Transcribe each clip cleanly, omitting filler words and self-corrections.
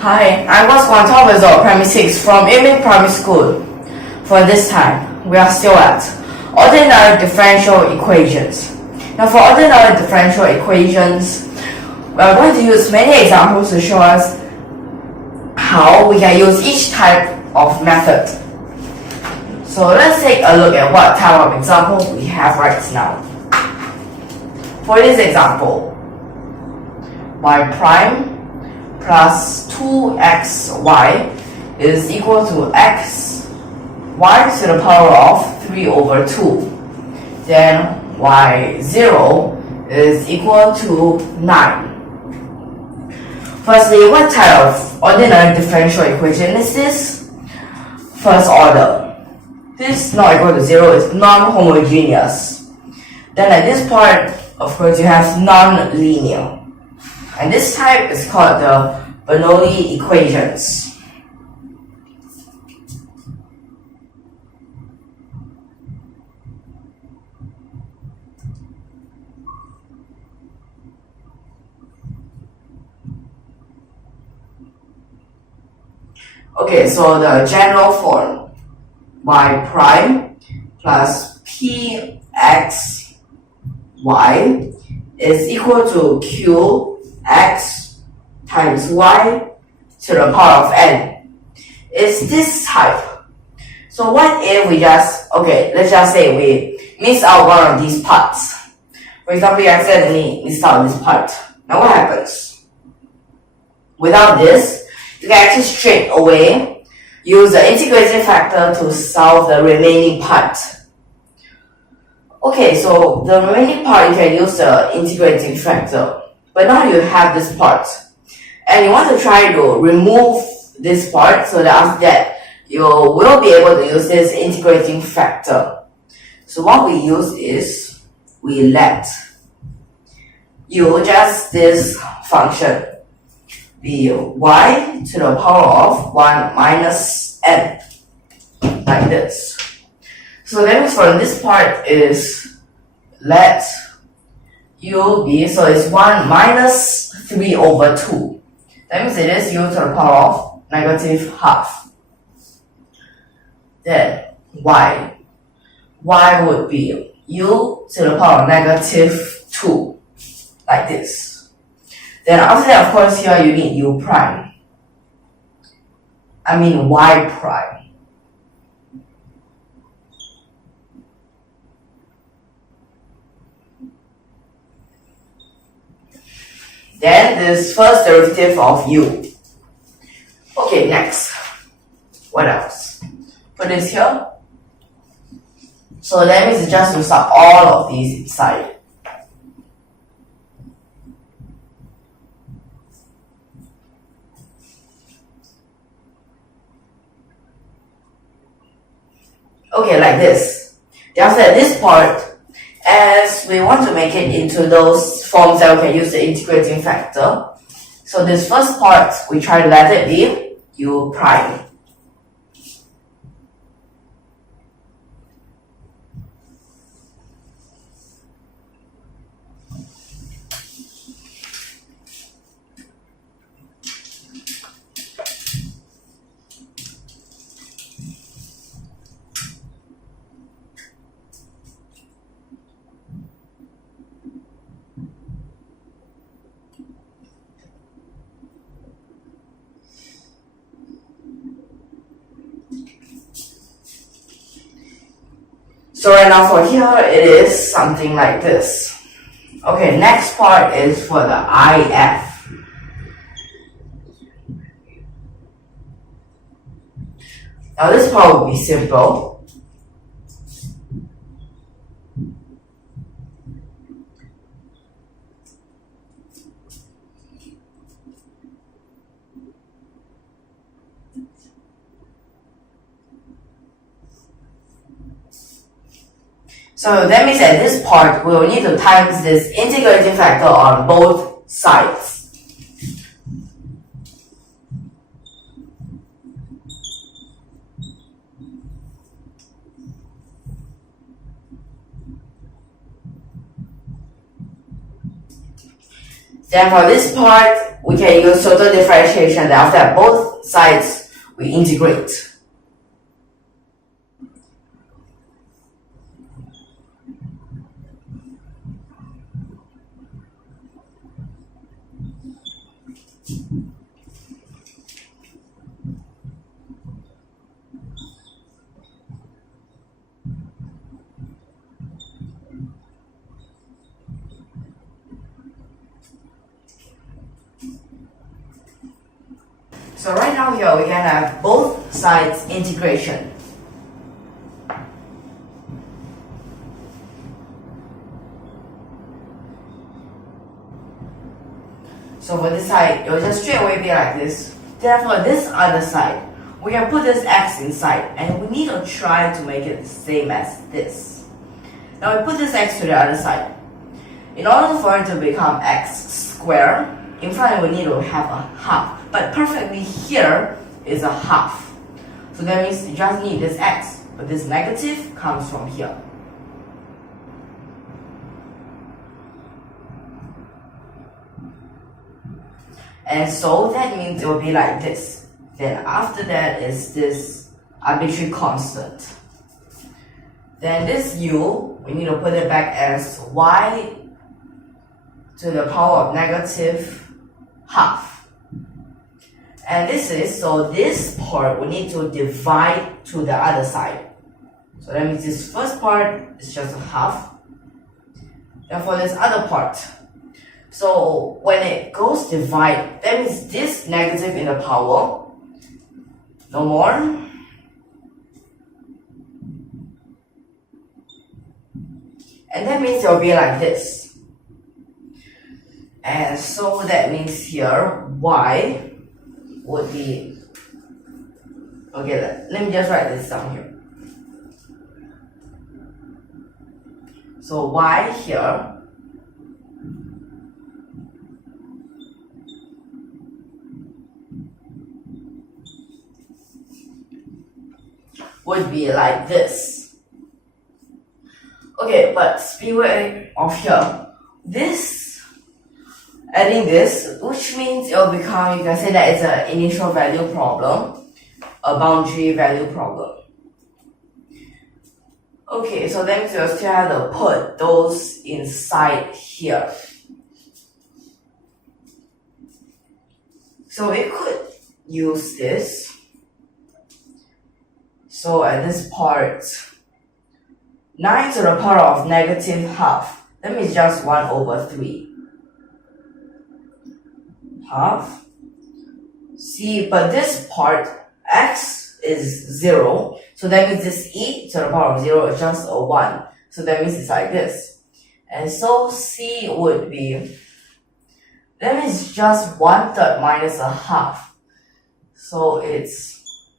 Hi, I was 12 years old, Primary 6 from YUMIN Primary School. For this time, we are still at ordinary differential equations. Now for ordinary differential equations, we are going to use many examples to show us how we can use each type of method. So let's take a look at what type of example we have right now. For this example, y prime plus 2xy is equal to x y to the power of 3 over 2. Then y0 is equal to 9. Firstly, what type of ordinary differential equation is this? First order. This is not equal to 0, it's non-homogeneous. Then at this part, of course, you have non-linear. And this type is called the Bernoulli equations. Okay, so the general form, y prime plus px y is equal to qx times y to the power of n. It's this type. So what if we let's just say we miss out one of these parts. For example, you accidentally missed out this part. Now what happens? Without this, you can actually straight away use the integrating factor to solve the remaining part. Okay, so the remaining part you can use the integrating factor. But now you have this part. And you want to try to remove this part so that after that you will be able to use this integrating factor. So what we use is we let just this function be y to the power of 1 minus n, like this. So that means from this part is let u be, so it's 1 minus 3 over 2. That means it is u to the power of negative half. Then y would be u to the power of negative 2, like this. Then after that, of course, here you need y prime. Then this first derivative of u. Okay, next. What else? Put this here. So that means it's just to sub all of these inside. Okay, like this. Then after this part, as we want to make it into those forms that we can use the integrating factor. So this first part, we try to let it be u prime. So right now for here, it is something like this. Okay, next part is for the IF. Now this part will be simple. So that means at this part, we will need to times this integrating factor on both sides. Then for this part, we can use total differentiation. Then after that, both sides we integrate. So right now here we can have both sides integration. So for this side, it will just straight away be like this. Therefore, this other side, we can put this x inside, and we need to try to make it the same as this. Now we put this x to the other side. In order for it to become x squared, in front we need to have a half. But perfectly here is a half. So that means you just need this x, but this negative comes from here. And so that means it will be like this. Then after that is this arbitrary constant. Then this u, we need to put it back as y to the power of negative half. And this is, so this part we need to divide to the other side. So that means this first part is just a half. And for this other part, so when it goes divide, that means this negative in the power, no more. And that means it will be like this. And so that means here, y would be, okay, let me just write this down here. So y here would be like this. Okay, but beware of here. This, adding this, which means it will become, you can say that it's an initial value problem, a boundary value problem. Okay, so that means we'll still have to put those inside here. So we could use this. So at this part, 9 to the power of negative half. That means just 1 over 3. Half. See, but this part, x is 0. So that means this e to the power of 0 is just a 1. So that means it's like this. And so c would be, that means just 1/3 minus a half. So it's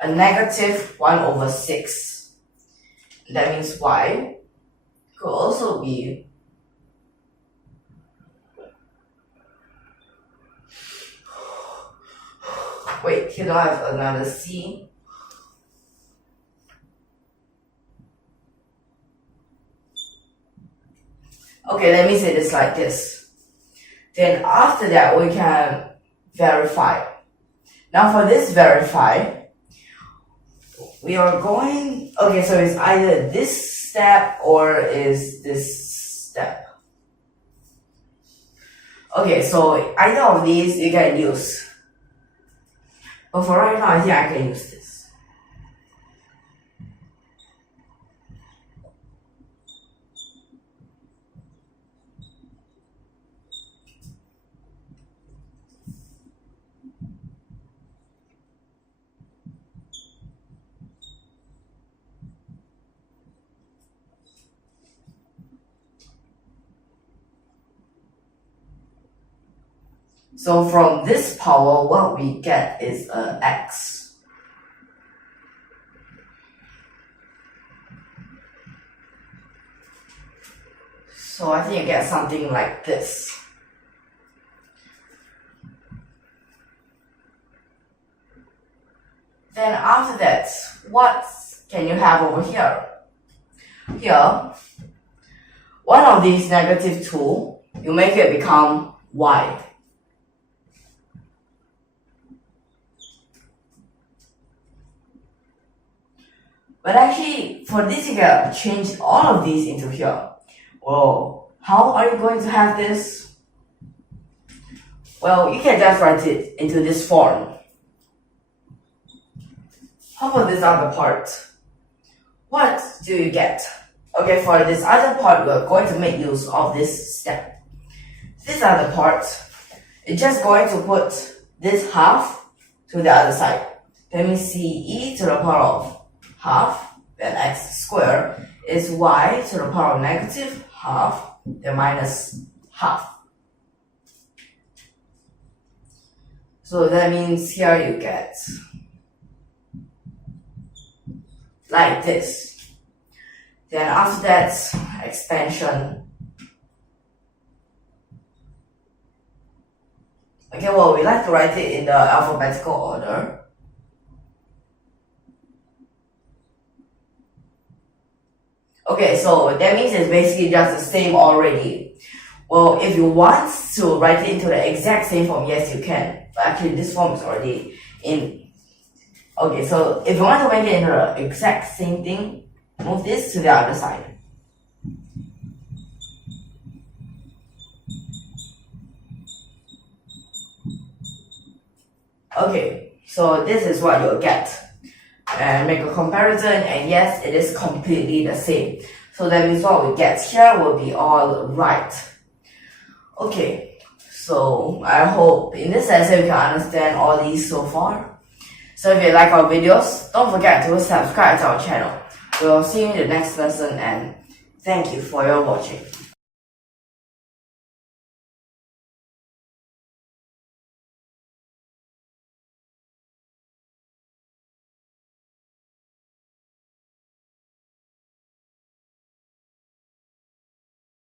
a negative 1 over 6. That means y could also be wait, here do I have another c? Okay, let me say this like this. Then after that we can verify. Now for this verify, we are going, okay, so it's either this step or is this step. Okay, so either of these you can use. But for right now, I think I can use this. So from this power, what we get is an x. So I think you get something like this. Then after that, what can you have over here? Here, one of these negative 2, you make it become y. But actually, for this you can change all of these into here. Well, how are you going to have this? Well, you can just write it into this form. How about this other part? What do you get? Okay, for this other part, we're going to make use of this step. This other part, it's just going to put this half to the other side. That means CE to the power of half, then x squared is y to the power of negative half, then minus half. So that means here you get like this. Then after that, expansion. Okay, well, we like to write it in the alphabetical order. Okay, so that means it's basically just the same already. Well, if you want to write it into the exact same form, yes, you can. But actually, this form is already in. Okay, so if you want to make it into the exact same thing, move this to the other side. Okay, so this is what you'll get. And make a comparison, and yes, it is completely the same. So that means what we get here will be all right. Okay, so I hope in this lesson you can understand all these so far. So if you like our videos, don't forget to subscribe to our channel. We'll see you in the next lesson, and thank you for your watching.